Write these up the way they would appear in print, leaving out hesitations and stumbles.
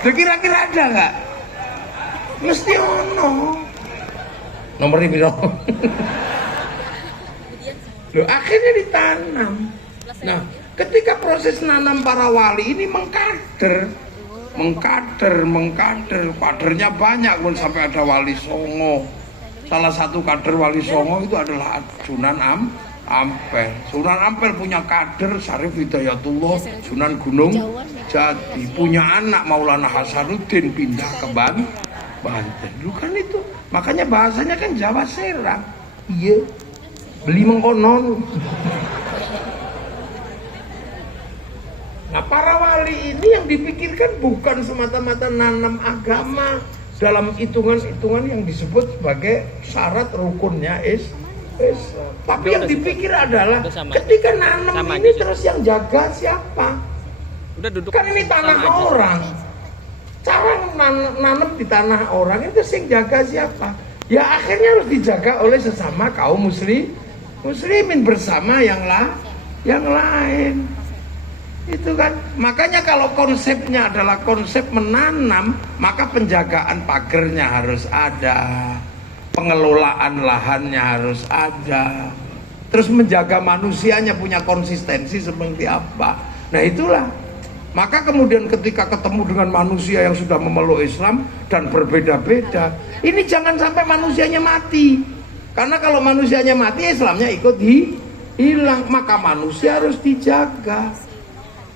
Kira-kira ada nggak? Mesti ono. Nomor ini Loh, akhirnya ditanam. Nah, ketika proses nanam para wali ini mengkader, kadernya banyak pun sampai ada Wali Songo. Salah satu kader Wali Songo itu adalah Sunan Ampel. Sunan Ampel punya kader Syarif Hidayatullah, Sunan Gunung Jati, punya anak Maulana Hasanuddin pindah ke Banten. Lu kan itu, makanya bahasanya kan Jawa Serang. Iya, beli mengkonon. Nah, para wali ini yang dipikirkan bukan semata-mata nanam agama dalam hitungan-hitungan yang disebut sebagai syarat rukunnya Islam. Tapi yang dipikir adalah ketika nanam ini terus yang jaga siapa? Kan ini tanah orang. Cara nanam di tanah orang itu yang jaga siapa? Ya akhirnya harus dijaga oleh sesama kaum muslimin bersama yang lain. Itu kan, makanya kalau konsepnya adalah konsep menanam, maka penjagaan pagernya harus ada, pengelolaan lahannya harus ada, terus menjaga manusianya punya konsistensi seperti apa. Nah itulah, maka kemudian ketika ketemu dengan manusia yang sudah memeluk Islam dan berbeda-beda, ini jangan sampai manusianya mati, karena kalau manusianya mati Islamnya ikut hilang, maka manusia harus dijaga.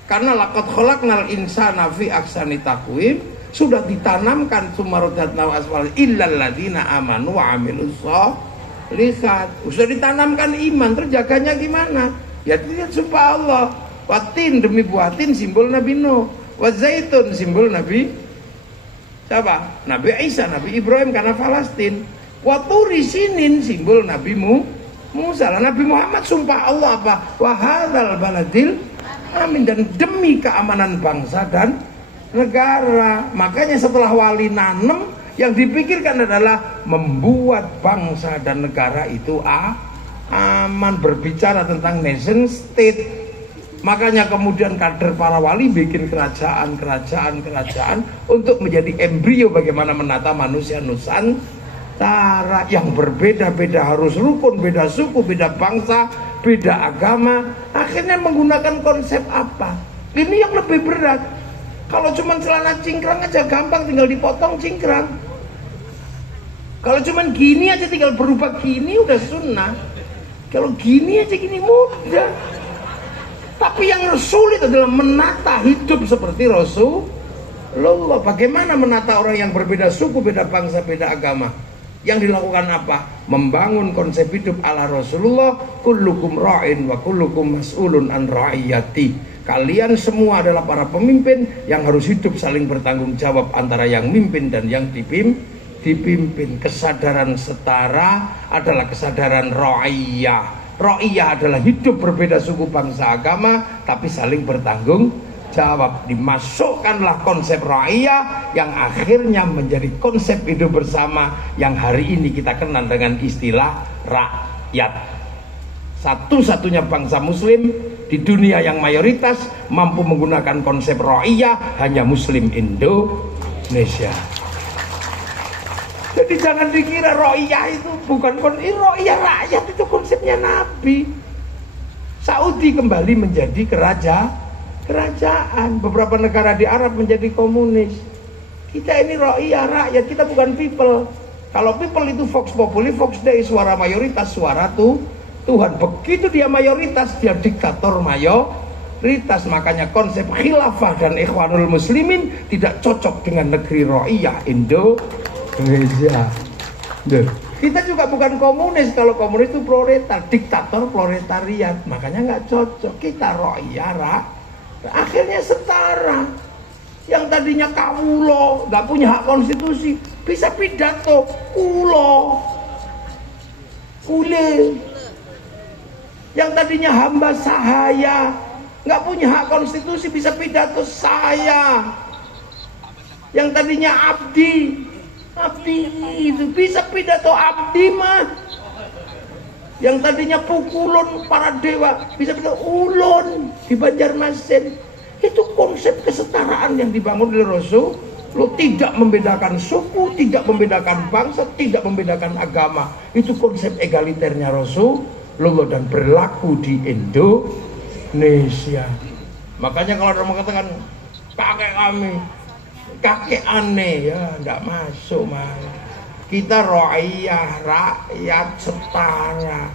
Karena laqad khalaqnal insana fi ahsani taqwim, sudah ditanamkan sumarodatna wa asfal illal ladzina amanu wa amilus sholihat. Sudah ditanamkan iman, terus jaganya gimana? Ya tidak sumpah Allah. Watin demi buatin simbol Nabi Nuh, wa zaitun simbol Nabi siapa? Nabi Isa, Nabi Ibrahim karena Palestina. Wa turi sinin simbol Nabi Musa. Nabi Muhammad sumpah Allah apa? Wa hadzal baladil amin, dan demi keamanan bangsa dan negara. Makanya setelah wali nanem, yang dipikirkan adalah membuat bangsa dan negara itu aman, berbicara tentang nation state. Makanya kemudian kader para wali bikin kerajaan untuk menjadi embrio bagaimana menata manusia Nusantara yang berbeda-beda, harus rukun, beda suku, beda bangsa, beda agama. Akhirnya menggunakan konsep apa? Ini yang lebih berat. Kalau cuma celana cingkrang aja gampang, tinggal dipotong cingkrang. Kalau cuma gini aja tinggal berubah gini udah sunnah. Kalau gini aja gini mudah. Tapi yang sulit adalah menata hidup seperti Rasulullah. Bagaimana menata orang yang berbeda suku, beda bangsa, beda agama? Yang dilakukan apa? Membangun konsep hidup ala Rasulullah. Kullukum ra'in wa kullukum mas'ulun an ra'iyati. Kalian semua adalah para pemimpin yang harus hidup saling bertanggung jawab antara yang mimpin dan yang dipimpin. Kesadaran setara adalah kesadaran ra'iyah. Ra'iyah adalah hidup berbeda suku, bangsa, agama, tapi saling bertanggung jawab. Dimasukkanlah konsep ra'iyah yang akhirnya menjadi konsep hidup bersama yang hari ini kita kenal dengan istilah rakyat. Satu-satunya bangsa muslim di dunia yang mayoritas mampu menggunakan konsep ra'iyah hanya muslim Indonesia. Jadi jangan dikira ra'iyah itu bukan ra'iyah, rakyat itu konsepnya Nabi. Saudi kembali menjadi kerajaan, beberapa negara di Arab menjadi komunis. Kita ini ra'iyah, rakyat, kita bukan people. Kalau people itu vox populi, vox dei, suara mayoritas, suara Tuhan. Begitu dia mayoritas, dia diktator mayoritas. Makanya konsep khilafah dan ikhwanul muslimin tidak cocok dengan negeri ra'iyah Indonesia. Kita juga bukan komunis. Kalau komunis itu proletar, diktator proletariat, makanya nggak cocok. Kita ra'iyah, akhirnya setara. Yang tadinya kawulo, nggak punya hak konstitusi, bisa pidato kule. Yang tadinya hamba sahaya, nggak punya hak konstitusi, bisa pidato saya. Yang tadinya abdi itu bisa pidato abdi mah. Yang tadinya pukulun para dewa bisa pidato ulun di Banjarmasin. Itu konsep kesetaraan yang dibangun oleh Lo tidak membedakan suku, tidak membedakan bangsa, tidak membedakan agama. Itu konsep egaliternya Rasulullah dan berlaku di Indonesia. Makanya kalau orang mengatakan kakek kami, kakek aneh, ya enggak masuk malah. Kita ra'iyah, rakyat setara.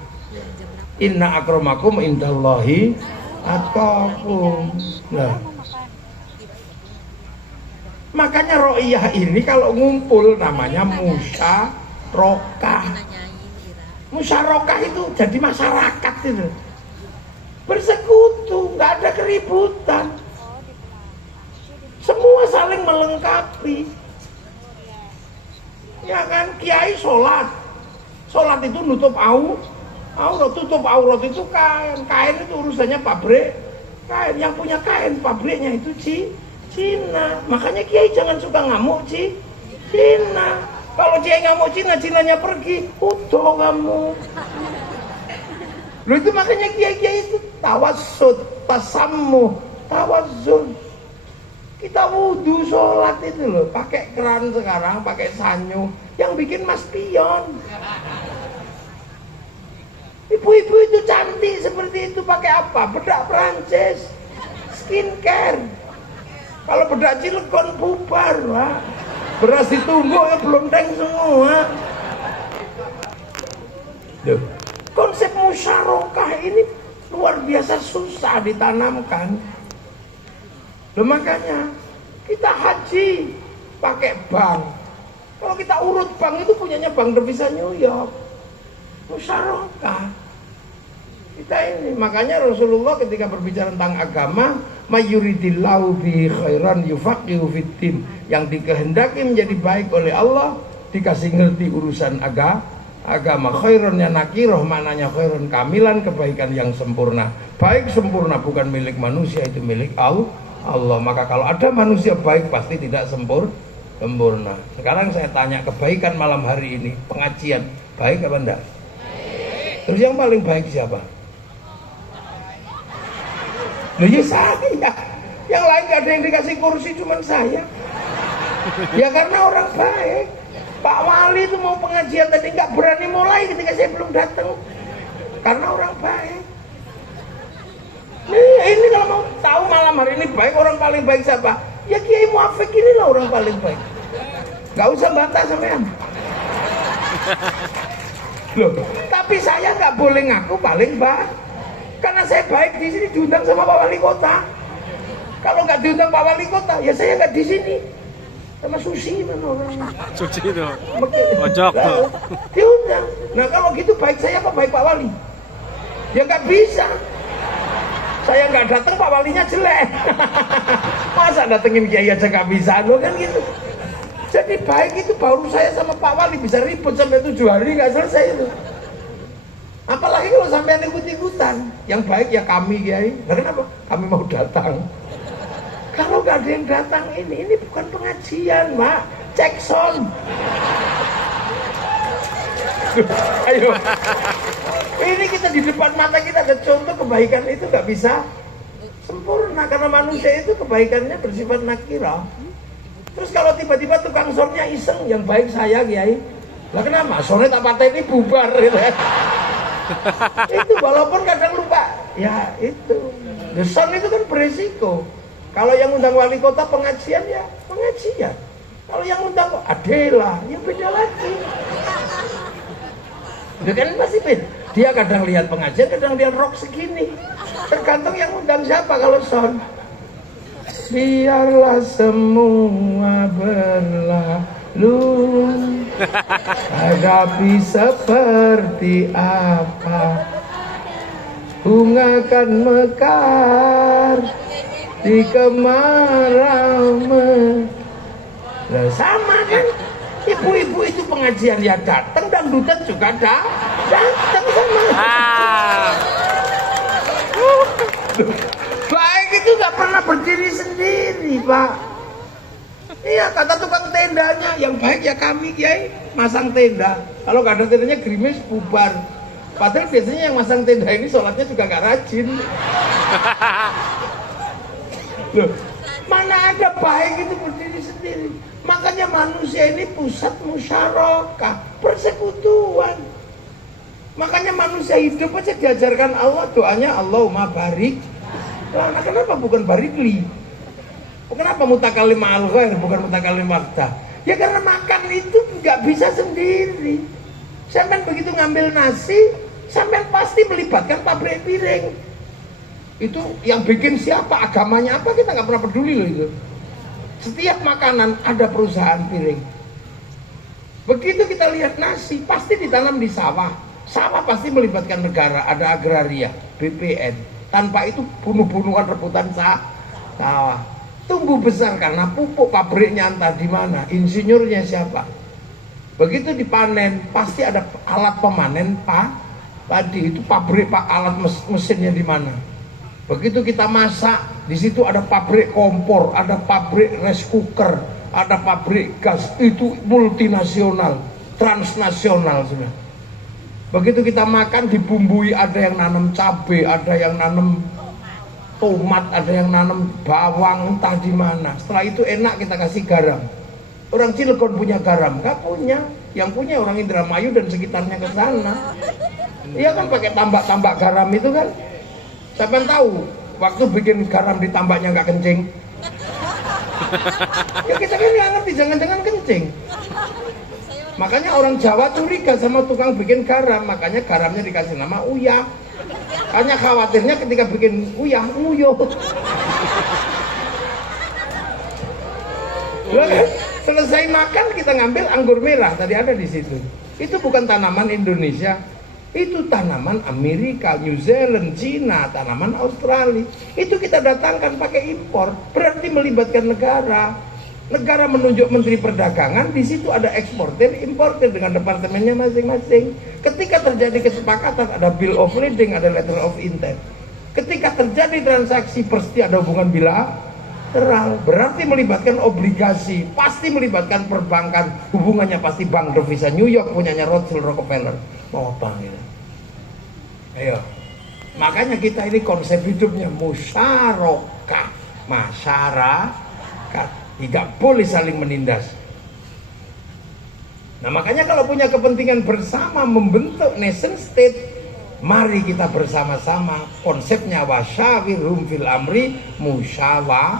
Inna akramakum indallahi atqakum. Nah, makanya ro'iyah ini kalau ngumpul namanya musyarakah. Musyarakah itu jadi masyarakat itu. Bersekutu, nggak ada keributan. Semua saling melengkapi. Ya kan, kiai sholat. Sholat itu nutup aurat, tutup aurat itu kain. Kain itu urusannya pabrik. Kain yang punya kain pabriknya itu Cina. Makanya kiai jangan suka ngamuk Cina. Kalau kiai ngamuk Cinanya pergi, udah kamu. Loh itu makanya kiai itu tawassut, tasammuh, tawazzul. Kita wudhu sholat itu loh, pakai keran sekarang, pakai sanyo, yang bikin mas pion. Ibu-ibu itu cantik seperti itu pakai apa? Bedak Prancis, skincare. Kalau bedak Cilegon bubar, Pak. Beras ditumbuk ya belum teng semua. Duh. Konsep musyarakah ini luar biasa susah ditanamkan. Loh makanya kita haji pakai bank. Kalau kita urut bank itu punyanya Bank Devisa New York. Musyarakah. Kita ini makanya Rasulullah ketika berbicara tentang agama, mayuridillahu bi khairan yufaqihu fiddin, yang dikehendaki menjadi baik oleh Allah dikasih ngerti urusan agama. Khairannya nakiroh, maknanya khairan kamilan, kebaikan yang sempurna. Baik sempurna bukan milik manusia, itu milik Allah. Maka kalau ada manusia baik pasti tidak sempurna. Sekarang saya tanya, kebaikan malam hari ini pengajian baik apa enggak? Terus yang paling baik siapa? Loh ya saya. Yang lain gak ada yang dikasih kursi, cuman saya. Ya karena orang baik. Pak Wali itu mau pengajian tadi nggak berani mulai ketika saya belum datang. Karena orang baik. Ini kalau mau tahu malam hari ini baik, orang paling baik siapa? Ya Kiai Muafik inilah orang paling baik. Gak usah bantah sampean. Loh, tapi saya nggak boleh ngaku paling baik. Karena saya baik di sini diundang sama Pak Wali Kota. Kalau nggak diundang Pak Wali Kota, ya saya nggak di sini. Sama Susi mana orangnya? Susi itu. Ojok tuh. Diundang. Nah kalau gitu baik saya apa baik Pak Wali? Ya nggak bisa. Saya nggak datang Pak Walinya jelek. Masa datengin Kiai aja nggak bisa, lo kan gitu. Jadi baik itu baru saya sama Pak Wali bisa ribut sampai 7 hari nggak selesai itu. Apalagi kalau sampai ikut-ikutan. Yang baik ya kami Kiai. Nah, kenapa? Kami mau datang. Kalau nggak ada yang datang ini bukan pengajian, Mak. Cek sound. Ayo. Ini kita di depan mata kita ada contoh kebaikan itu nggak bisa sempurna karena manusia itu kebaikannya bersifat nakirah. Terus kalau tiba-tiba tukang soundnya iseng, yang baik saya Kiai. Lah kenapa? Soundnya tak patah ini bubar gitu ya. Itu walaupun kadang lupa. Ya itu. The sound itu kan beresiko. Kalau yang undang wali kota pengajian ya pengajian. Kalau yang undang Adela ya beda lagi. Itu kan pasti beda. Dia kadang lihat pengajian, kadang lihat rock segini. Tergantung yang undang siapa kalau sound. Biarlah semua berlalu, hadapi seperti apa, bunga kan mekar di kemarau. Nah, sama kan, ibu-ibu itu pengajian ya datang, dangdutan juga datang sama. Baik itu nggak pernah berdiri sendiri, Pak. Iya, kata tukang tendanya, yang baik ya kami Kiai masang tenda. Kalau nggak ada tendanya gerimis bubar. Padahal biasanya yang masang tenda ini sholatnya juga nggak rajin. Loh, mana ada baik itu berdiri sendiri. manusia ini pusat musyarakah, persekutuan. Makanya manusia hidup aja diajarkan Allah doanya Allahumma barik. Nah, kenapa bukan barikli? Kenapa mutakalim al ghair bukan mutakalim wahdah? Ya karena makan itu nggak bisa sendiri. Sampai begitu ngambil nasi, sampai pasti melibatkan pabrik piring. Itu yang bikin siapa, agamanya apa, kita nggak pernah peduli loh itu. Setiap makanan ada perusahaan piring. Begitu kita lihat nasi, pasti ditanam di sawah. Sawah pasti melibatkan negara, ada agraria, BPN. Tanpa itu bunuh-bunuhan rebutan sawah. Tumbuh besar karena pupuk, pabriknya entah di mana, insinyurnya siapa. Begitu dipanen, pasti ada alat pemanen padi. Itu pabrik alat mesinnya di mana. Begitu kita masak, di situ ada pabrik kompor, ada pabrik rice cooker, ada pabrik gas. Itu multinasional, transnasional sudah. Begitu kita makan dibumbui, ada yang nanam cabai, ada yang nanam tomat, ada yang nanam bawang entah di mana. Setelah itu enak kita kasih garam. Orang Cilegon punya garam, nggak punya. Yang punya orang Indramayu dan sekitarnya ke sana. Iya kan pakai tambak-tambak garam itu kan. Siapa yang tahu waktu bikin garam di tambaknya nggak kencing? Ya kita kan nggak ngerti, jangan-jangan kencing. Makanya orang Jawa curiga sama tukang bikin garam, makanya garamnya dikasih nama uyah. Hanya khawatirnya ketika bikin uyah, nguyuh. Selesai makan kita ngambil anggur merah, tadi ada di situ. Itu bukan tanaman Indonesia, itu tanaman Amerika, New Zealand, Cina, tanaman Australia. Itu kita datangkan pakai impor, berarti melibatkan negara. Negara menunjuk Menteri Perdagangan, di situ ada eksportir, importir dengan departemennya masing-masing. Ketika terjadi kesepakatan, ada bill of lading, ada letter of intent. Ketika terjadi transaksi, pasti ada hubungan bilateral, berarti melibatkan obligasi, pasti melibatkan perbankan, hubungannya pasti Bank Devisa New York punyanya Rothschild Rockefeller. Mau apa gitu? Ayo. Makanya kita ini konsep hidupnya musyarakah, masyarakat. Tidak boleh saling menindas. Nah makanya kalau punya kepentingan bersama membentuk nation state, mari kita bersama-sama. Konsepnya wasyawirhum fil amri musyawarah.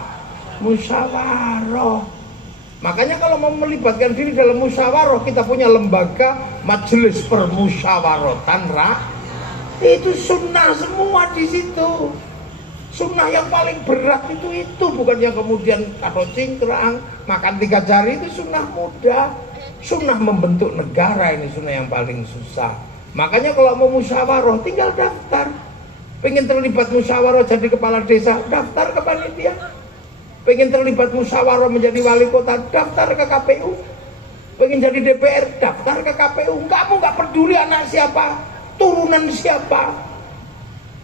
Makanya kalau mau melibatkan diri dalam musyawarah, kita punya lembaga majelis permusyawaratan rakyat. Itu sunnah semua di situ. Sunnah yang paling berat itu bukan yang kemudian atau cingkrang makan 3 jari, itu sunnah mudah. Sunnah membentuk negara ini sunnah yang paling susah. Makanya kalau mau musyawarah tinggal daftar. Pengen terlibat musyawarah jadi kepala desa, daftar ke panitia. Pengen terlibat musyawarah menjadi wali kota, daftar ke KPU. Pengen jadi DPR, daftar ke KPU. Kamu nggak peduli anak siapa, turunan siapa,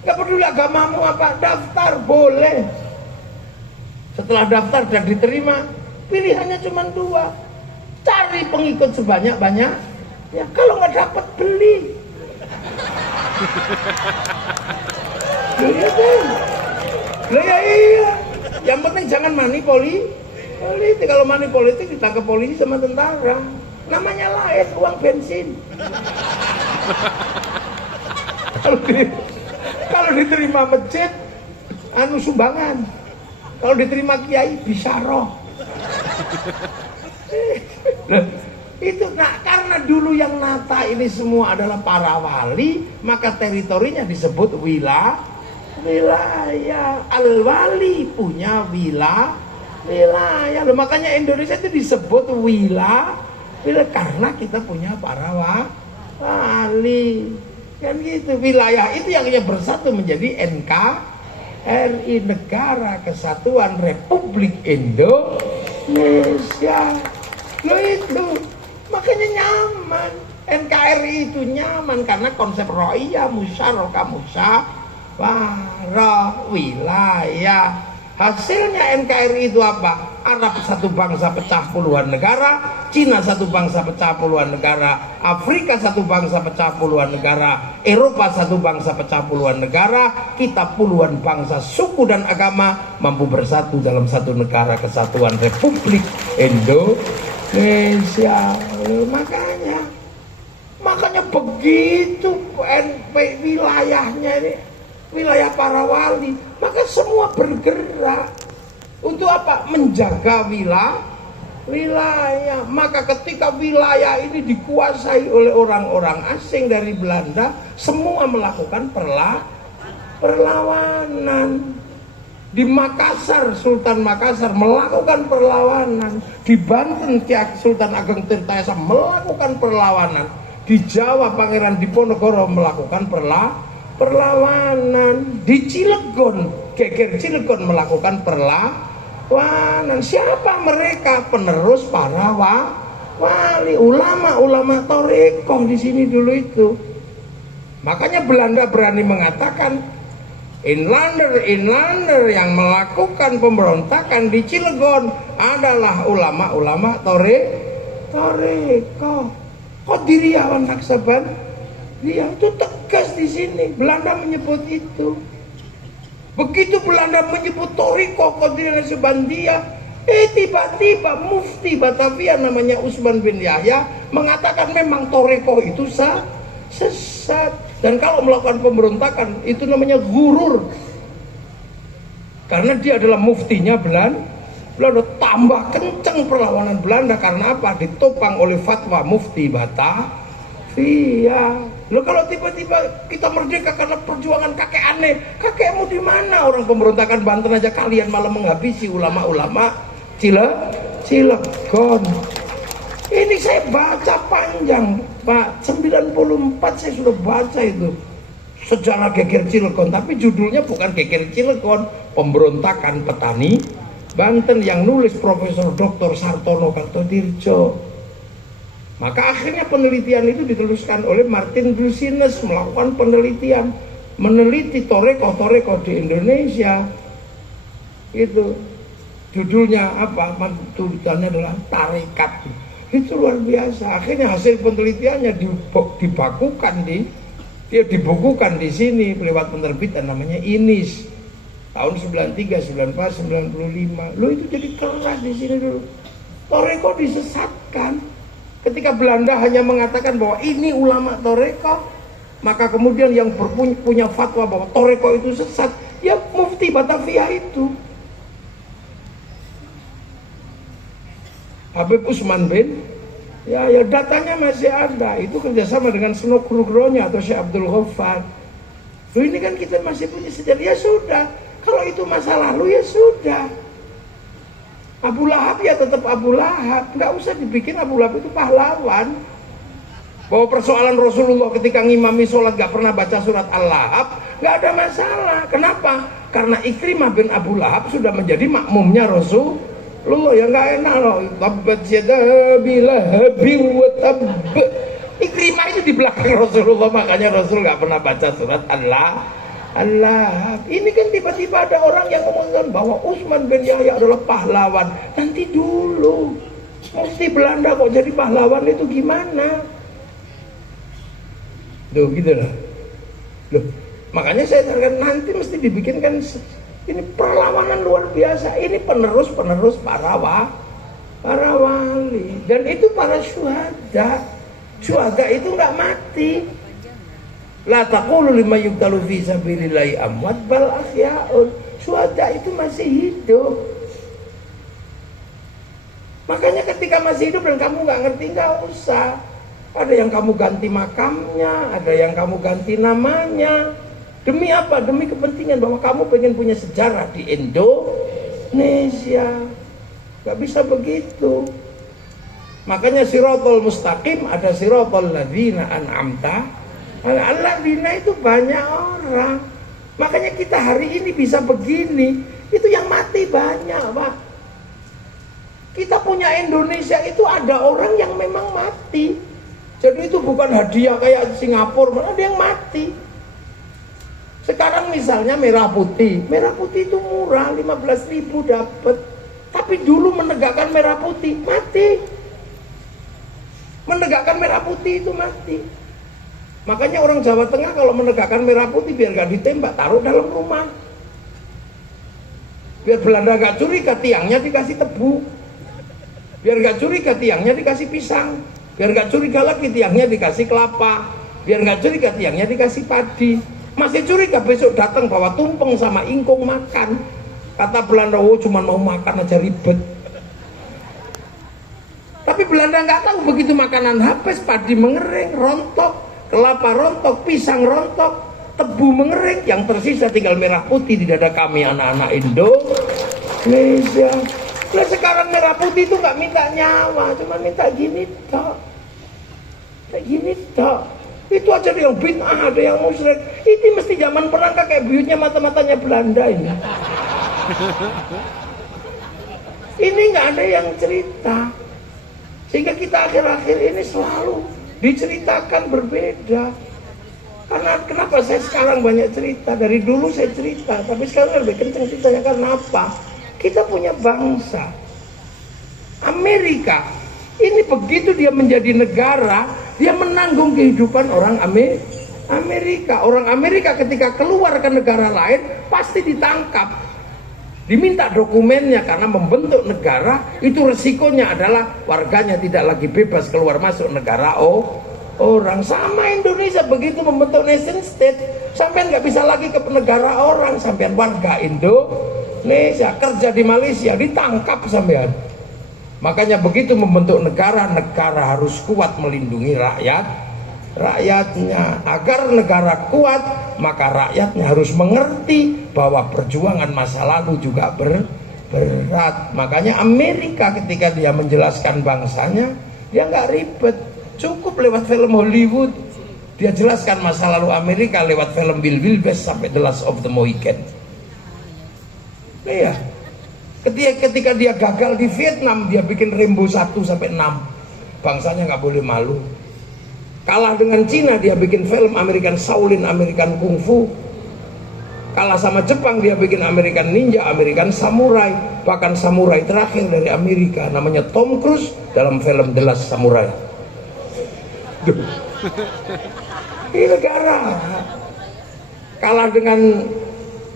gak peduli agamamu apa, daftar boleh. Setelah daftar dan diterima, pilihannya cuma 2, cari pengikut sebanyak-banyak. Ya kalau nggak dapat beli. Ya iya. Yang penting jangan politik. Kalau money politik ditangkap polisi sama tentara. Namanya lain uang bensin. Kalau diterima masjid, sumbangan. Kalau diterima kiai, bisyarah. Itu karena dulu yang nata ini semua adalah para wali, maka teritorinya disebut wilayah. Al-wali punya wilayah. Makanya Indonesia itu disebut wilayah karena kita punya para wali. Kan gitu, wilayah itu yang bersatu menjadi NKRI, Negara Kesatuan Republik Indonesia. Loh itu, makanya nyaman. NKRI itu nyaman karena konsep ro'iyah, musyarakah, musyawarah, wilayah. Hasilnya NKRI itu apa? Arab satu bangsa pecah puluhan negara, Cina satu bangsa pecah puluhan negara, Afrika satu bangsa pecah puluhan negara, Eropa satu bangsa pecah puluhan negara, kita puluhan bangsa, suku dan agama mampu bersatu dalam satu negara kesatuan Republik Indonesia. Indonesia. Makanya begitu wilayahnya ini, wilayah para wali, maka semua bergerak untuk apa? Menjaga wilayah. Maka ketika wilayah ini dikuasai oleh orang-orang asing dari Belanda, semua melakukan perlawanan. Di Makassar, Sultan Makassar melakukan perlawanan. Di Banten, Sultan Ageng Tirtayasa melakukan perlawanan. Di Jawa, Pangeran Diponegoro melakukan perlawanan. Di Cilegon, Geger Cilegon melakukan perlawanan. Siapa mereka? Penerus para wali, ulama Torikoh di sini dulu itu. Makanya Belanda berani mengatakan Inlander yang melakukan pemberontakan di Cilegon adalah ulama Torikoh. Qadiriyawan Naksaban, dia itu tegas di sini. Belanda menyebut itu. Begitu Belanda menyebut Torikoh Qadiriyawan Naksabandia, tiba-tiba Mufti Batavia namanya Usman bin Yahya mengatakan memang Torikoh itu sesat. Dan kalau melakukan pemberontakan itu namanya gurur. Karena dia adalah muftinya Belanda tambah kencang perlawanan Belanda karena apa? Ditopang oleh fatwa Mufti Batavia. Loh, kalau tiba-tiba kita merdeka karena perjuangan kakek aneh, kakekmu di mana? Orang pemberontakan Banten aja kalian malah menghabisi ulama-ulama Cilegon. Ini saya baca panjang, Pak. 94 saya sudah baca itu sejarah Geger Cilegon, tapi judulnya bukan Geger Cilegon, pemberontakan petani Banten, yang nulis Profesor Dr. Sartono Kartodirjo. Maka akhirnya penelitian itu diteruskan oleh Martin Dusines, melakukan penelitian, meneliti Torikoh di Indonesia. Itu judulnya apa? Tulisannya adalah Tarekat. Itu luar biasa. Akhirnya hasil penelitiannya dibukukan di sini lewat penerbitan namanya INIS tahun 93, 94, 95. Lo itu jadi keras di sini dulu. Torikoh disesatkan. Ketika Belanda hanya mengatakan bahwa ini ulama Torikoh, maka kemudian yang punya fatwa bahwa Torikoh itu sesat, ya Mufti Batavia itu. Habib Usman bin ya datanya masih ada, itu kerjasama dengan Senok Nugroho atau Syekh Abdul Ghaffar. Loh, ini kan kita masih punya sejarah. Ya sudah, kalau itu masa lalu ya sudah. Abu Lahab ya tetap Abu Lahab, nggak usah dibikin Abu Lahab itu pahlawan. Bahwa persoalan Rasulullah ketika ngimami sholat gak pernah baca surat Al-Lahab, nggak ada masalah. Kenapa? Karena Ikrimah bin Abu Lahab sudah menjadi makmumnya Rasul. Loh, ya nggak enak loh. Tabbat yada bilahabi wa tabb. Ikrimah itu di belakang Rasulullah, makanya Rasul nggak pernah baca surat Allah. Ini kan tiba-tiba ada orang yang mengatakan bahwa Usman bin Yahya adalah pahlawan. Nanti dulu, mufti Belanda kok jadi pahlawan itu gimana? Loh, gitu loh. Loh, makanya saya katakan nanti mesti dibikinkan. Ini perlawanan luar biasa. Ini penerus para wali. Dan itu para syuhada. Syuhada itu nggak mati. La taqulu liman yuqtalu fi sabilillahi amwat bal ahya'un. Syuhada itu masih hidup. Makanya ketika masih hidup dan kamu nggak ngerti, nggak usah. Ada yang kamu ganti makamnya, ada yang kamu ganti namanya. Demi apa? Demi kepentingan bahwa kamu pengen punya sejarah di Indonesia. Gak bisa begitu. Makanya siratal mustaqim, ada siratal ladzina an'amta. Alladzina itu banyak orang. Makanya kita hari ini bisa begini. Itu yang mati banyak, Pak. Kita punya Indonesia itu ada orang yang memang mati. Jadi itu bukan hadiah kayak Singapura, ada yang mati. Sekarang misalnya merah putih itu murah, 15.000 dapat. Tapi dulu menegakkan merah putih mati. Menegakkan merah putih itu mati. Makanya orang Jawa Tengah kalau menegakkan merah putih biar gak ditembak, taruh dalam rumah. Biar Belanda gak curiga, tiangnya dikasih tebu. Biar nggak curiga tiangnya dikasih pisang. Biar nggak curiga lagi tiangnya dikasih kelapa. Biar nggak curiga tiangnya dikasih padi. Masih curiga besok datang bawa tumpeng sama ingkung makan. Kata Belanda, oh cuma mau makan aja ribet. Tapi Belanda nggak tahu begitu makanan habis, padi mengering, rontok, kelapa rontok, pisang rontok, tebu mengering, yang tersisa tinggal merah putih di dada kami anak-anak Indonesia. Nah sekarang merah putih itu nggak minta nyawa, cuma minta gini tok, kayak gini tok. Itu aja ada yang bid'ah, ada yang musyrik. Ini mesti zaman perang kayak buyutnya mata-matanya Belanda ini. Ini nggak ada yang cerita. Sehingga kita akhir-akhir ini selalu diceritakan berbeda. Karena kenapa saya sekarang banyak cerita? Dari dulu saya cerita, tapi sekarang lebih kencang ceritanya. Karena apa? Kita punya bangsa. Amerika ini begitu dia menjadi negara, dia menanggung kehidupan orang Amerika. Orang Amerika ketika keluar ke negara lain pasti ditangkap. Diminta dokumennya, karena membentuk negara itu resikonya adalah warganya tidak lagi bebas keluar masuk negara orang. Sama Indonesia begitu membentuk nation state, sampean nggak bisa lagi ke negara orang, sampean warga Indonesia kerja di Malaysia ditangkap sampean. Makanya begitu membentuk negara, negara harus kuat melindungi rakyatnya. Agar negara kuat, maka rakyatnya harus mengerti bahwa perjuangan masa lalu juga berat. Makanya Amerika ketika dia menjelaskan bangsanya, dia nggak ribet, cukup lewat film Hollywood. Dia jelaskan masa lalu Amerika lewat film Bill Wilbes sampai The Last of the Mohican. Iya. Ketika dia gagal di Vietnam, dia bikin Rambo 1 sampai 6. Bangsanya nggak boleh malu. Kalah dengan Cina, dia bikin film American Shaolin, American Kung Fu. Kalah sama Jepang, dia bikin American Ninja, American Samurai. Bahkan samurai terakhir dari Amerika namanya Tom Cruise dalam film The Last Samurai. Ini negara. Kalah dengan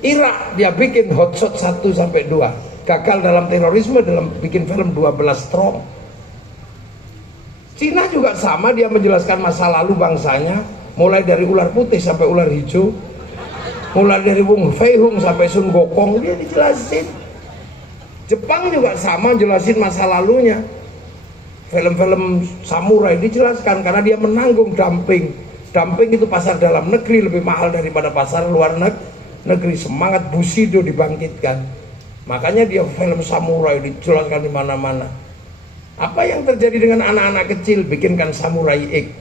Irak, dia bikin Hot Shot 1 sampai 2. Gagal dalam terorisme dalam bikin film 12 Strong. Cina juga sama, dia menjelaskan masa lalu bangsanya, mulai dari ular putih sampai ular hijau, mulai dari Wong Fei Hung sampai Sun Gokong, dia dijelasin. Jepang juga sama, jelasin masa lalunya. Film-film samurai dijelaskan karena dia menanggung dumping. Dumping itu pasar dalam negeri lebih mahal daripada pasar luar negeri. Semangat Bushido dibangkitkan. Makanya dia film samurai dijelaskan di mana-mana. Apa yang terjadi dengan anak-anak kecil? Bikinkan Samurai X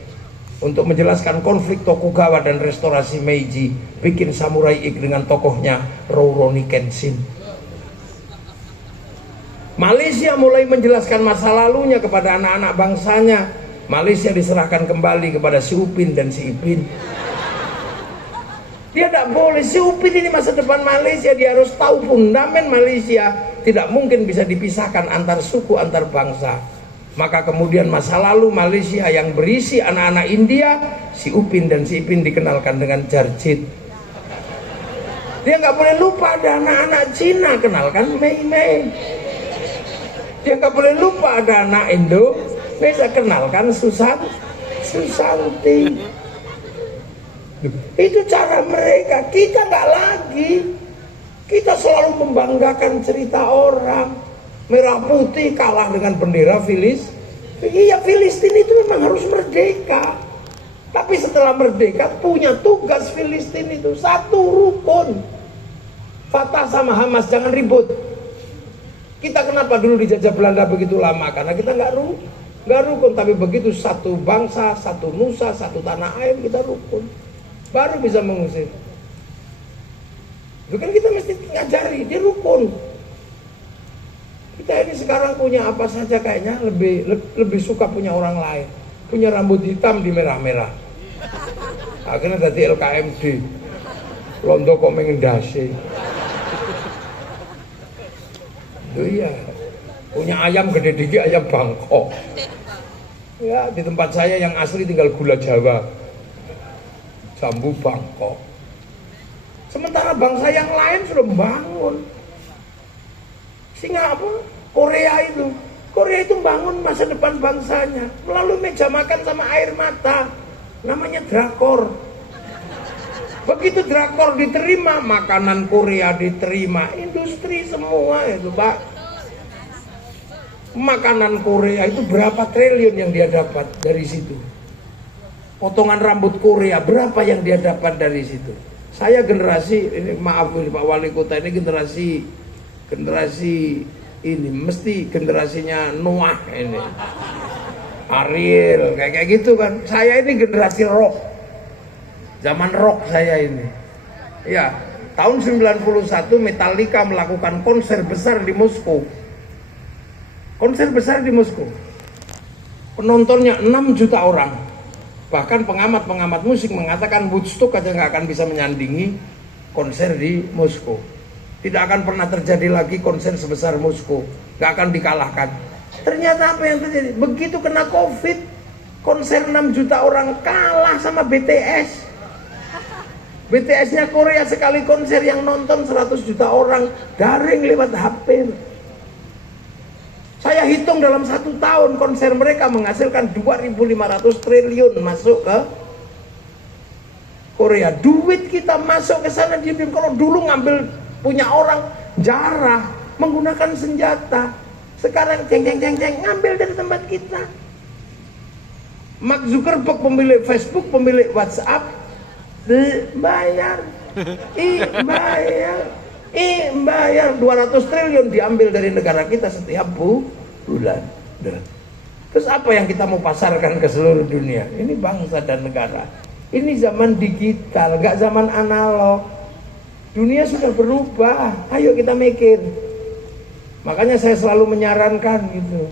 untuk menjelaskan konflik Tokugawa dan restorasi Meiji. Bikin Samurai X dengan tokohnya Rurouni Kenshin. Malaysia mulai menjelaskan masa lalunya kepada anak-anak bangsanya. Malaysia diserahkan kembali kepada si Upin dan si Ipin. Dia tidak boleh, si Upin ini masa depan Malaysia, dia harus tahu fundamen Malaysia. Tidak mungkin bisa dipisahkan antar suku, antar bangsa. Maka kemudian masa lalu Malaysia yang berisi anak-anak India, si Upin dan si Ipin dikenalkan dengan Jarjit. Dia nggak boleh lupa ada anak-anak Cina, kenalkan Mei Mei. Dia nggak boleh lupa ada anak Indonesia, kenalkan Susanti. Itu cara mereka. Kita nggak lagi. Kita selalu membanggakan cerita orang. Merah putih kalah dengan bendera Filistin. Iya, Filistin itu memang harus merdeka. Tapi setelah merdeka punya tugas Filistin itu satu rukun. Fatah sama Hamas jangan ribut. Kita kenapa dulu dijajah Belanda begitu lama? Karena kita nggak rukun. Tapi begitu satu bangsa, satu nusa, satu tanah air, kita rukun. Baru bisa mengusir. Itu kan kita mesti ngajari, dia rukun. Kita ini sekarang punya apa saja kayaknya lebih suka punya orang lain. Punya rambut hitam di merah-merah. Akhirnya jadi LKMD. Londo kok mengendasi. Itu iya. Punya ayam gede dikit, ayam Bangkok. Ya, di tempat saya yang asli tinggal gula Jawa. Jambu Bangkok. Sementara bangsa yang lain sudah membangun. Singapura, Korea itu Korea itu bangun masa depan bangsanya melalui meja makan sama air mata, namanya drakor. Begitu drakor diterima, makanan Korea diterima, industri semua itu Pak. Makanan Korea itu berapa triliun yang dia dapat dari situ. Potongan rambut Korea berapa yang dia dapat dari situ. Saya generasi ini, maaf ini Pak Wali Kota, ini generasi ini mesti generasinya Noah ini, Ariel kayak gitu kan. Saya ini generasi rock, zaman rock saya ini. Ya, tahun 91 Metallica melakukan konser besar di Moskow. Konser besar di Moskow. Penontonnya 6 juta orang. Bahkan pengamat-pengamat musik mengatakan Woodstock aja nggak akan bisa menyandingi konser di Moskow. Tidak akan pernah terjadi lagi konser sebesar Moskow. Nggak akan dikalahkan. Ternyata apa yang terjadi? Begitu kena COVID, konser 6 juta orang kalah sama BTS. BTS-nya Korea sekali konser yang nonton 100 juta orang, daring lewat HP. Saya hitung dalam 1 tahun konser mereka menghasilkan 2.500 triliun masuk ke Korea. Duit kita masuk ke sana diam-diam. Kalau dulu ngambil punya orang jarah, menggunakan senjata. Sekarang ceng ngambil dari tempat kita. Mark Zuckerberg pemilik Facebook, pemilik WhatsApp, bayar 200 triliun diambil dari negara kita setiap bulan. Terus apa yang kita mau pasarkan ke seluruh dunia? Ini bangsa dan negara. Ini zaman digital, gak zaman analog. Dunia sudah berubah. Ayo kita mikir. Makanya saya selalu menyarankan gitu.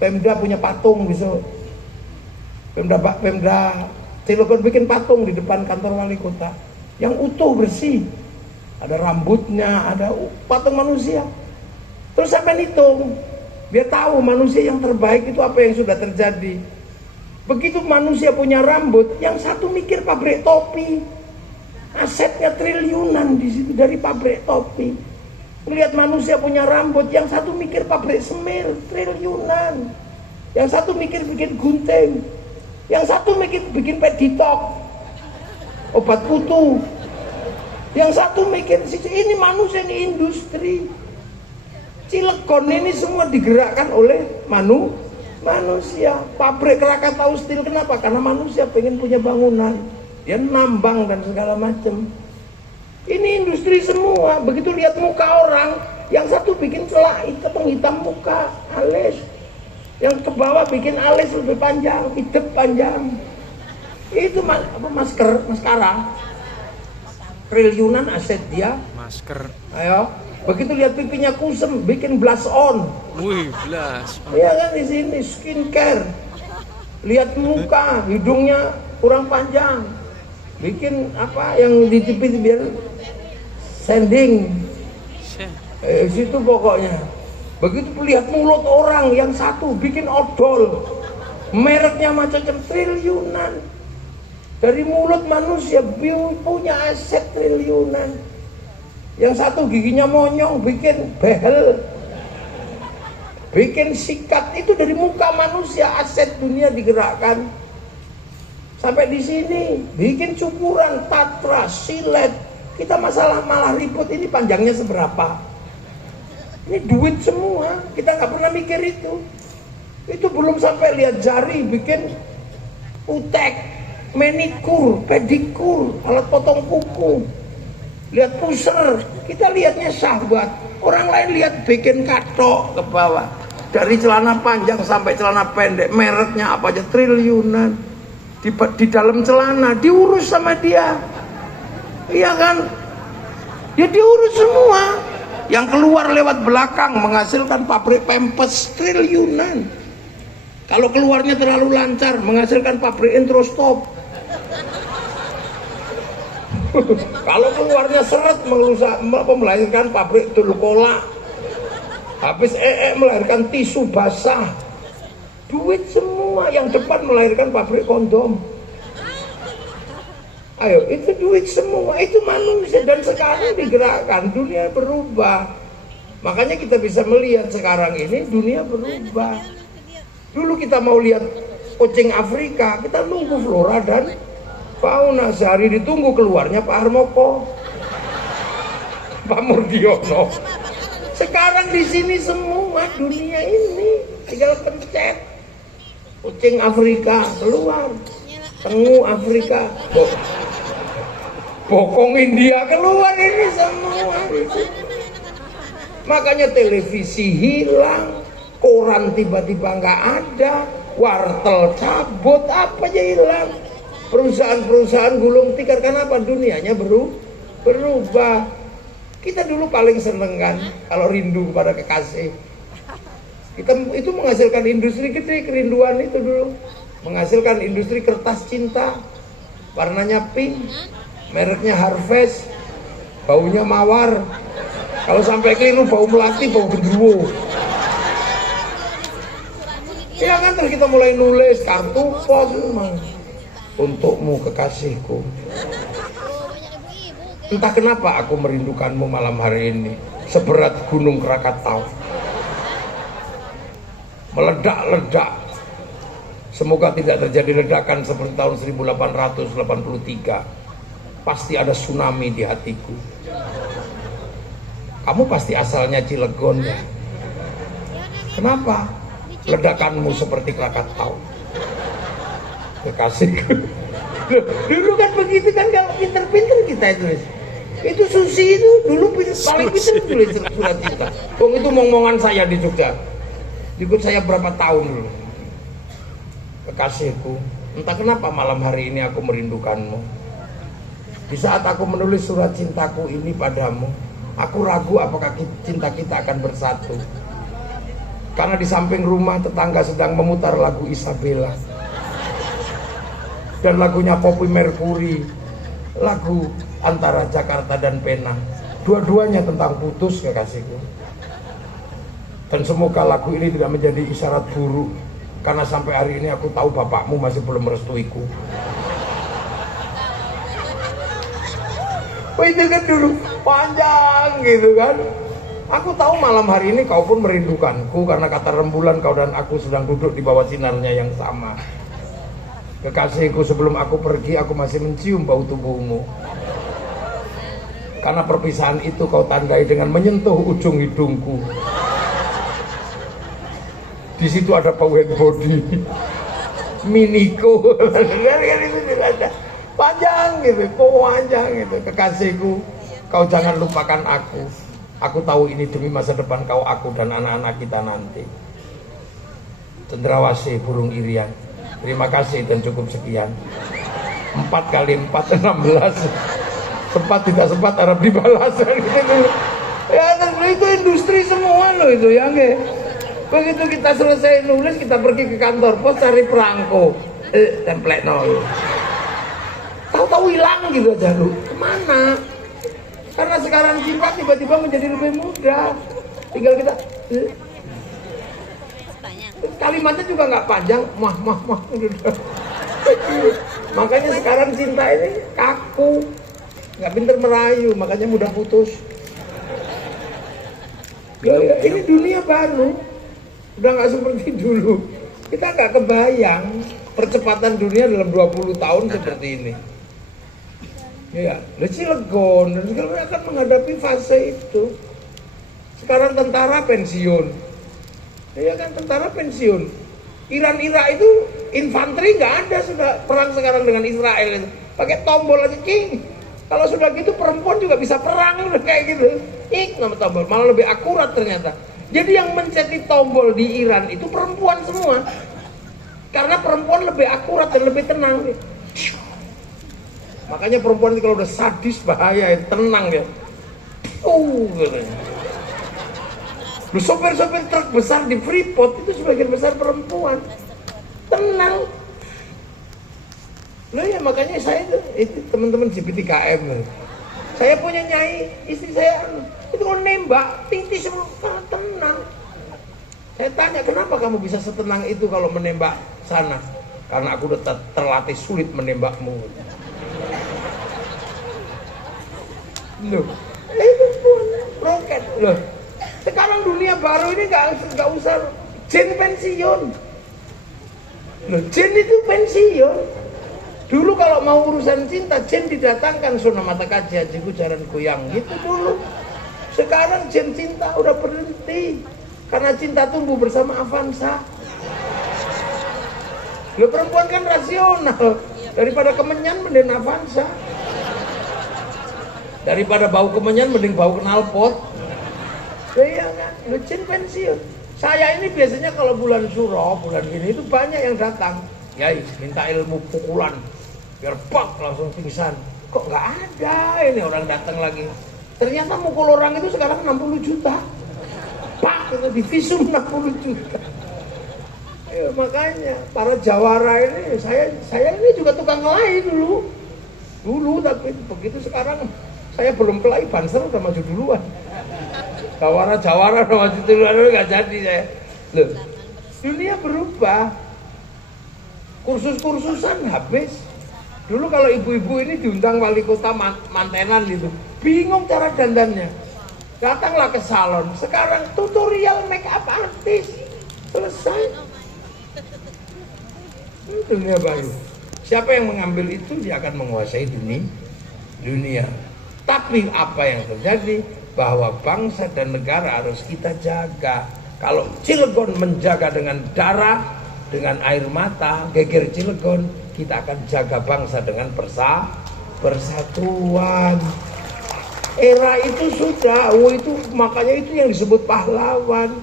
Pemda punya patung besok. Pemda Cilegon bikin patung di depan kantor wali kota yang utuh bersih. Ada rambutnya, ada patung manusia. Terus sampai hitung, biar tahu manusia yang terbaik itu apa yang sudah terjadi. Begitu manusia punya rambut, yang satu mikir pabrik topi. Asetnya triliunan di situ dari pabrik topi. Lihat manusia punya rambut, yang satu mikir pabrik semir, triliunan. Yang satu mikir bikin gunting. Yang satu mikir bikin peditok, obat kutu. Yang satu mikir, ini manusia, ini industri. Cilegon ini semua digerakkan oleh manusia. Pabrik Krakatau Steel kenapa? Karena manusia pengen punya bangunan. Dia nambang dan segala macam. Ini industri semua. Begitu lihat muka orang, yang satu bikin celah hitam penghitam muka, alis. Yang ke bawah bikin alis lebih panjang, hidup panjang. Itu maskara. Triliunan aset dia. Masker. Ayo, begitu lihat pipinya kusem, bikin blush on. Wih, blush. Iya kan di sini skincare. Lihat muka, hidungnya kurang panjang, bikin apa yang dijepit biar sanding. Situ pokoknya. Begitu lihat mulut orang, yang satu bikin odol, mereknya macam-macam triliunan. Dari mulut manusia punya aset triliunan. Yang satu giginya monyong, bikin behel, bikin sikat. Itu dari muka manusia, aset dunia digerakkan. Sampai di sini bikin cukuran, tatra, silet. Kita malah ribut ini panjangnya seberapa. Ini duit semua, kita nggak pernah mikir itu. Itu belum sampai lihat jari bikin utek, manikur, pedikur, alat potong kuku. Lihat pusar, kita lihatnya syahwat. Orang lain lihat bikin katok ke bawah. Dari celana panjang sampai celana pendek, mereknya apa aja triliunan. Di dalam celana diurus sama dia. Iya kan? Ya diurus semua. Yang keluar lewat belakang menghasilkan pabrik Pampers triliunan. Kalau keluarnya terlalu lancar menghasilkan pabrik Introstop. Kalau keluarnya seret melahirkan pabrik Dulcola. Habis melahirkan tisu basah. Duit semua. Yang depan melahirkan pabrik kondom. Ayo, itu duit semua, itu manusia. Dan sekarang digerakkan, dunia berubah. Makanya kita bisa melihat sekarang ini dunia berubah. Dulu kita mau lihat kucing Afrika, kita nunggu flora dan fauna. Sehari ditunggu keluarnya Pak Harmoko, Pak Murdiono. Sekarang di sini semua dunia ini tinggal pencet kucing Afrika keluar, tengu Afrika, bokong India keluar, ini semua. Makanya televisi hilang, koran tiba-tiba nggak ada, wartel cabut, apa aja hilang. Perusahaan-perusahaan gulung tikar, kenapa? Dunianya berubah. Kita dulu paling seneng kan kalau rindu kepada kekasih. Kita itu menghasilkan industri gede, kerinduan itu dulu. Menghasilkan industri kertas cinta, warnanya pink, mereknya Harvest, baunya mawar. Kalau sampai keliru bau melati, bau genderuwo. Ya kan, terus kita mulai nulis kartu pos, untukmu kekasihku. Entah kenapa aku merindukanmu malam hari ini, seberat gunung Krakatau. Meledak-ledak. Semoga tidak terjadi ledakan seperti tahun 1883. Pasti ada tsunami di hatiku. Kamu pasti asalnya Cilegon ya. Kenapa? Ledakanmu seperti Krakatau. Kekasihku. Dulu kan begitu kan, kalau pinter-pinter kita itu Susi itu dulu paling pinter tulis surat cinta. Wong itu ngomongan saya di Jogja. Ikut saya berapa tahun dulu. Kekasihku, entah kenapa malam hari ini aku merindukanmu. Di saat aku menulis surat cintaku ini padamu, aku ragu apakah cinta kita akan bersatu. Karena di samping rumah tetangga sedang memutar lagu Isabella dan lagunya Poppy Mercury, lagu antara Jakarta dan Penang. Dua-duanya tentang putus, kekasihku. Dan semoga lagu ini tidak menjadi isyarat buruk, karena sampai hari ini aku tahu bapakmu masih belum merestuiku. Oh, itu kan dulu panjang gitu kan. Aku tahu malam hari ini kau pun merindukanku, karena kata rembulan kau dan aku sedang duduk di bawah sinarnya yang sama. Kekasihku, sebelum aku pergi aku masih mencium bau tubuhmu. Karena perpisahan itu kau tandai dengan menyentuh ujung hidungku. Di situ ada power body, miniko, panjang gitu, panjang gitu. Kekasihku, kau jangan lupakan aku. Aku tahu ini demi masa depan kau, aku dan anak-anak kita nanti. Cendrawasih burung irian. Terima kasih dan cukup sekian. 4 kali 4 16. Sempat tidak sempat harap dibalas gitu. Ya itu industri semua loh itu ya nggak. Begitu kita selesai nulis, kita pergi ke kantor pos cari perangko, template nol. Tahu-tahu hilang gitu aja lu. Kemana? Karena sekarang cinta tiba-tiba menjadi lebih mudah. Tinggal kita kalimatnya juga nggak panjang, mah. Makanya sekarang cinta ini kaku, nggak pinter merayu, makanya mudah putus. Ya, ini dunia baru, udah nggak seperti dulu. Kita nggak kebayang percepatan dunia dalam 20 tahun seperti ini. Ya, Cilegon dan segala akan menghadapi fase itu. Sekarang tentara pensiun. Ya kan, tentara pensiun. Irak itu infanteri nggak ada, sudah perang sekarang dengan Israel itu. Pakai tombol aja, cing. Kalau sudah gitu perempuan juga bisa perang udah kayak gitu. Nama tombol malah lebih akurat ternyata. Jadi yang menceti tombol di Iran itu perempuan semua. Karena perempuan lebih akurat dan lebih tenang. Makanya perempuan itu kalau udah sadis bahaya, tenang ya. Katanya. Lu sopir-sopir truk besar di Freeport itu sebagian besar perempuan, tenang. Loh ya, makanya saya itu teman-teman GPTKM, saya punya nyai, istri saya itu kalau nembak tinggi semua, tenang. Saya tanya, kenapa kamu bisa setenang itu kalau menembak sana? Karena aku udah terlatih sulit menembakmu. Loh, itu pun roket loh. Sekarang dunia baru ini nggak usah jin pensiun. Loh, jin itu pensiun. Dulu kalau mau urusan cinta, jin didatangkan Sunan Mata Kaji Hajiku Jaran Goyang gitu dulu. Sekarang jin cinta udah berhenti karena cinta tumbuh bersama Avanza. Loh, perempuan kan rasional, daripada kemenyan mending Avanza, daripada bau kemenyan mending bau knalpot. Iya kan, loh, jin pensiun. Saya ini biasanya kalau bulan Suro, bulan gini itu banyak yang datang. Yai, minta ilmu pukulan, biar pak langsung pingsan. Kok nggak ada ini orang datang lagi. Ternyata mukul orang itu sekarang 60 juta. Pak, itu divisum 60 juta. Ya, makanya para jawara ini, saya ini juga tukang kelahi dulu, tapi begitu sekarang saya belum kelahi, Banser udah maju duluan. Jawara udah maju duluan, nggak jadi saya. Loh, dunia berubah, kursus-kursusan habis. Dulu kalau ibu-ibu ini diundang wali kota mantenan gitu, bingung cara dandannya, datanglah ke salon. Sekarang tutorial make up artis, selesai. Dunia baru. Siapa yang mengambil itu, dia akan menguasai dunia. Tapi apa yang terjadi, bahwa bangsa dan negara harus kita jaga. Kalau Cilegon menjaga dengan darah, dengan air mata, geger Cilegon, kita akan jaga bangsa dengan persatuan. Era itu sudah, itu makanya itu yang disebut pahlawan.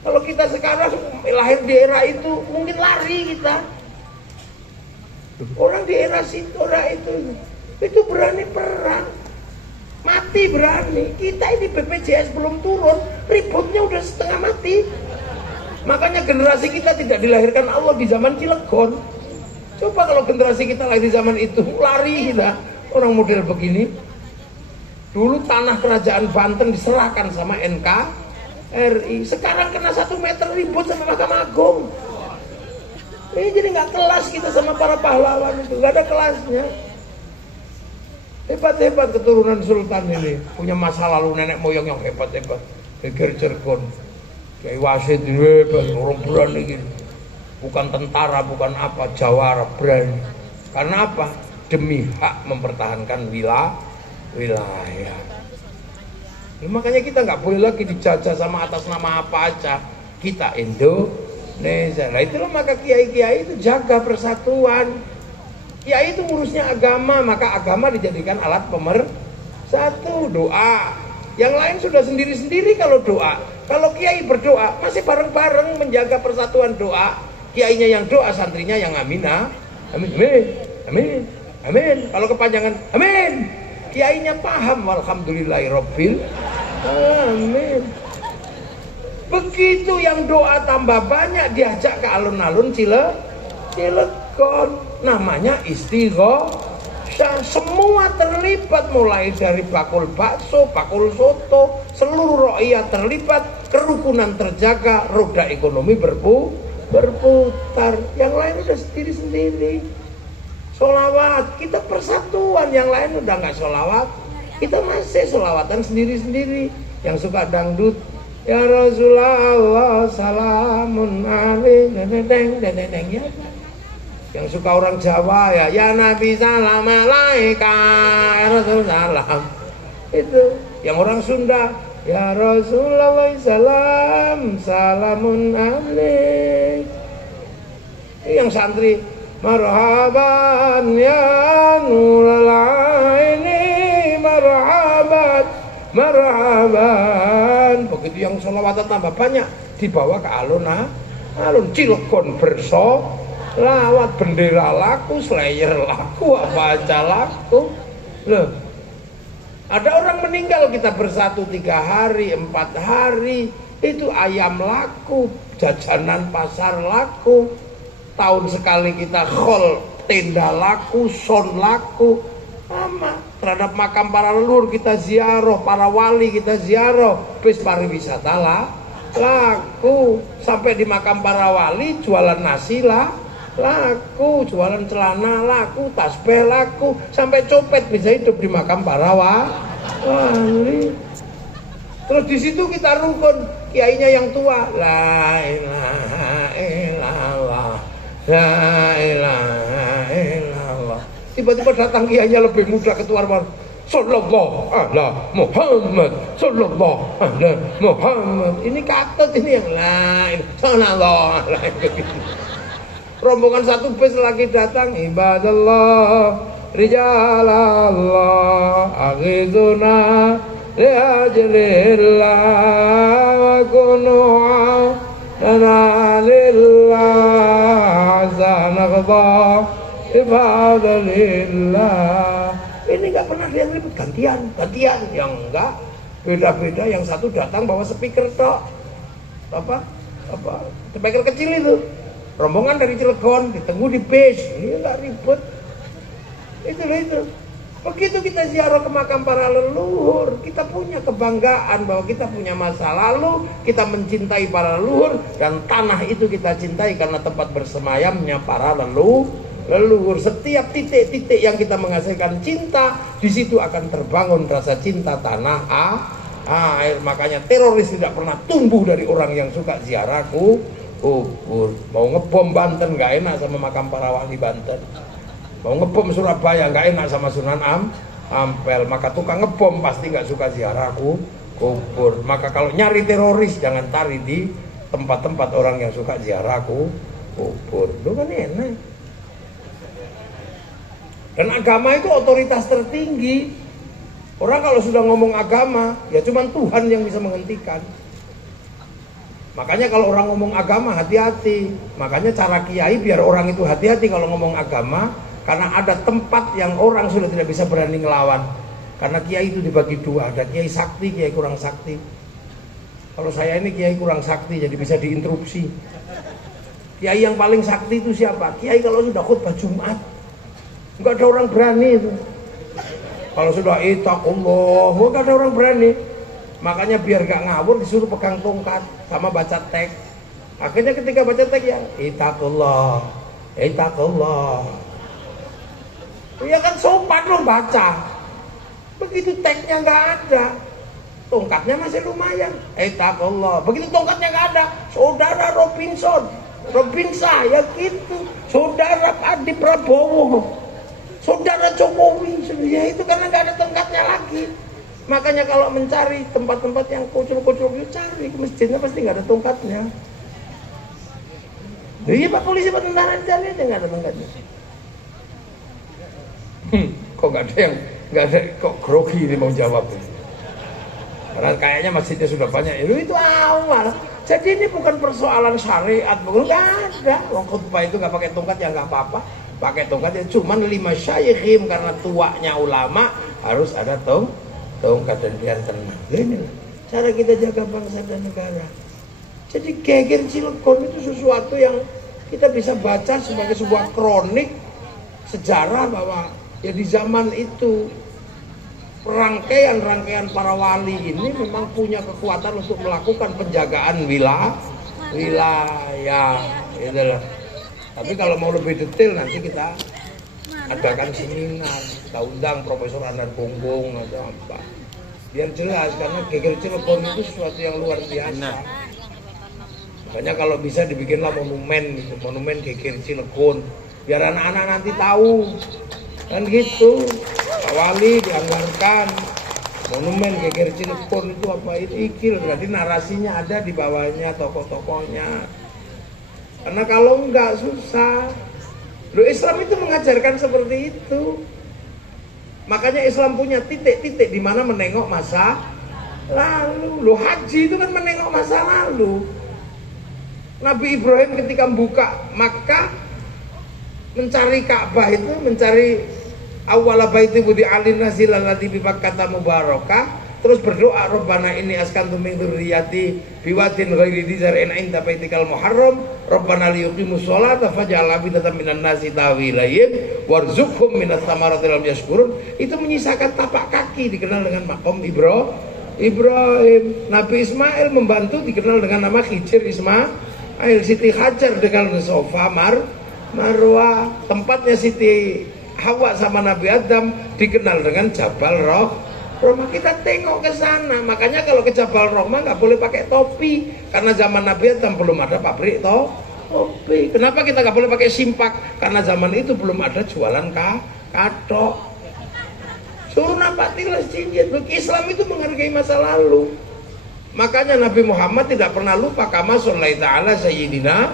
Kalau kita sekarang lahir di era itu, mungkin lari kita. Orang di era situ, itu berani perang, mati berani. Kita ini BPJS belum turun, ributnya udah setengah mati. Makanya generasi kita tidak dilahirkan Allah di zaman Cilegon. Coba kalau generasi kita lahir di zaman itu, lari kita. Orang model begini. Dulu tanah kerajaan Banten diserahkan sama NKRI. Sekarang kena 1 meter ribut sama Mahkamah Agung. Ini jadi nggak kelas kita sama para pahlawan itu, nggak ada kelasnya. Hebat-hebat keturunan Sultan ini, punya masa lalu nenek moyang yang hebat-hebat. Geger Cirebon, Kiai Wasid hebat, orang berani gitu. Bukan tentara, bukan apa, jawara berani. Karena apa? Demi hak mempertahankan wilayah. Nah, makanya kita nggak boleh lagi dijajah sama atas nama apa aja. Kita Indonesia. Nah itulah maka kiai-kiai itu jaga persatuan. Kiai itu ngurusnya agama, maka agama dijadikan alat pemersatu. Doa, yang lain sudah sendiri-sendiri kalau doa. Kalau kiai berdoa masih bareng-bareng menjaga persatuan doa. Kiainya yang doa, santrinya yang aminah. Amin, amin, amin, amin. Kalau kepanjangan amin, kiainya paham. Walhamdulillahirabbil alamin. Begitu yang doa tambah banyak, diajak ke alun-alun Cilegon, namanya istighosah. Semua terlibat, mulai dari bakul bakso, bakul soto, seluruh rakyat terlibat, kerukunan terjaga, roda ekonomi berputar. Yang lain udah sendiri-sendiri. Sholawat, kita persatuan, yang lain udah nggak sholawat, kita masih sholawatan sendiri-sendiri. Yang suka dangdut, ya Rasulullah salamun alaikum, ya. Yang suka orang Jawa ya Nabi salam alaika, ya Rasul salam. Itu yang orang Sunda, ya Rasulullah salam salamun alaik. Yang santri, marhaban ya nurul aini, marhaban, marhaban. Begitu yang sholawatan tambah banyak, dibawa ke alun Cilegon bersolawat, bendera laku, slayer laku, apa aja laku. Loh, ada orang meninggal kita bersatu 3 hari, 4 hari, itu ayam laku, jajanan pasar laku. Tahun sekali kita khol, tenda laku, son laku. Sama terhadap makam para leluhur kita ziarah, para wali kita ziarah, bis pariwisata laku. Sampai di makam para wali jualan nasi laku, jualan celana laku, tasbih laku, sampai copet bisa hidup di makam para wali. Terus di situ kita rukun, kiainya yang tua, la ilaha illallah, la ilaha illallah. Tiba-tiba datang kiainya lebih muda ketua rumah, sallallahu ala Muhammad, sallallahu ala Muhammad. Ini katut ini yang lain, sallallahu alaihi. Rombongan satu bis lagi datang, ibadallah, rijalallah, aghizuna liajlillah wa kunu'a lana lillah zanaqda ibadalillah. Ini nggak pernah dia ribut, gantian yang enggak, beda-beda. Yang satu datang bawa speaker tok, apa speaker kecil itu, rombongan dari Cilegon ditunggu di bis. Ini nggak ribut, itu. Begitu kita ziarah ke makam para leluhur, kita punya kebanggaan bahwa kita punya masa lalu, kita mencintai para leluhur, dan tanah itu kita cintai karena tempat bersemayamnya para leluhur. Setiap titik-titik yang kita menghasilkan cinta, di situ akan terbangun rasa cinta tanah air. Makanya teroris tidak pernah tumbuh dari orang yang suka ziarah kubur. Mau ngebom Banten nggak enak sama makam para wali Banten. Mau ngebom Surabaya nggak enak sama Sunan Ampel. Maka tukang ngebom pasti nggak suka ziarah kubur. Maka kalau nyari teroris jangan cari di tempat-tempat orang yang suka ziarah kubur. Itu kan enak. Dan agama itu otoritas tertinggi. Orang kalau sudah ngomong agama, ya cuma Tuhan yang bisa menghentikan. Makanya kalau orang ngomong agama hati-hati. Makanya cara kiai biar orang itu hati-hati kalau ngomong agama. Karena ada tempat yang orang sudah tidak bisa berani ngelawan. Karena kiai itu dibagi dua, ada kiai sakti, kiai kurang sakti. Kalau saya ini kiai kurang sakti, jadi bisa diinterupsi. Kiai yang paling sakti itu siapa? Kiai kalau sudah khutbah Jumat, nggak ada orang berani itu. Kalau sudah ittaqullah, nggak ada orang berani. Makanya biar gak ngawur disuruh pegang tongkat sama baca teks. Akhirnya ketika baca teks ya ittaqullah. Ya kan sopan lo baca. Begitu teksnya nggak ada, tongkatnya masih lumayan. Ittaqullah. Begitu tongkatnya nggak ada, saudara Robinsa ya gitu. Saudara Adi Prabowo, saudara Jokowi, ya itu karena nggak ada tongkatnya lagi. Makanya kalau mencari tempat-tempat yang kocok-kocok itu cari ke masjidnya pasti nggak ada tongkatnya. Iya Pak polisi, Pak tentara cari aja nggak ada tongkatnya. Kok nggak ada, kok grogi ini mau jawab ini. Karena kayaknya masjidnya sudah banyak. Itu awal. Jadi ini bukan persoalan syariat, bukan, nggak ada. Wong khutbah itu nggak pakai tongkat ya nggak apa-apa. Pakai tongkat ya cuman 5 syayikhim karena tuanya ulama harus ada tongkat dan biar tenang. Ini cara kita jaga bangsa dan negara. Jadi geger Cilegon itu sesuatu yang kita bisa baca sebagai sebuah kronik sejarah bahwa ya di zaman itu rangkaian para wali ini memang punya kekuatan untuk melakukan penjagaan wilayah itulah. Tapi kalau mau lebih detail nanti kita adakan seminar, kita undang Profesor Andan Punggung atau apa biar jelas, karena geger Cilegon itu sesuatu yang luar biasa. Makanya kalau bisa dibikinlah monumen gitu, monumen geger Cilegon biar anak-anak nanti tahu. Kan gitu, Pak Wali dianggarkan monumen geger Cilegon itu apa itu ikil, jadi narasinya ada di bawahnya, tokoh-tokohnya. Karena kalau enggak susah. Loh, Islam itu mengajarkan seperti itu. Makanya Islam punya titik-titik di mana menengok masa lalu. Loh, haji itu kan menengok masa lalu. Nabi Ibrahim ketika membuka Makkah, mencari Ka'bah itu, mencari awwala baiti wudi alin nasil alladzi bi Makkah mubarakah, terus berdoa Rabbana inni askantu min dzurriyyati biwadin ghairi dzar'in 'inda baitikal muharram Rabbana liyuqimus sholata faj'al afidatan minan nasi tawilayhim warzuqhum minas thamarati lam yashkurun. Itu menyisakan tapak kaki dikenal dengan maqam Ibrahim. Nabi Ismail membantu dikenal dengan nama Khidir Ismail. Siti Hajar dengan Sofa Marwah. Tempatnya Siti Hawa sama Nabi Adam dikenal dengan Jabal Roma, kita tengok ke sana. Makanya kalau ke Jabal Rahmah nggak boleh pakai topi, karena zaman Nabi Adam belum ada pabrik topi. Kenapa kita nggak boleh pakai simpak? Karena zaman itu belum ada jualan katok. Suruh napatilah cincin. Islam itu menghargai masa lalu. Makanya Nabi Muhammad tidak pernah lupa kama shollaita ala sayyidina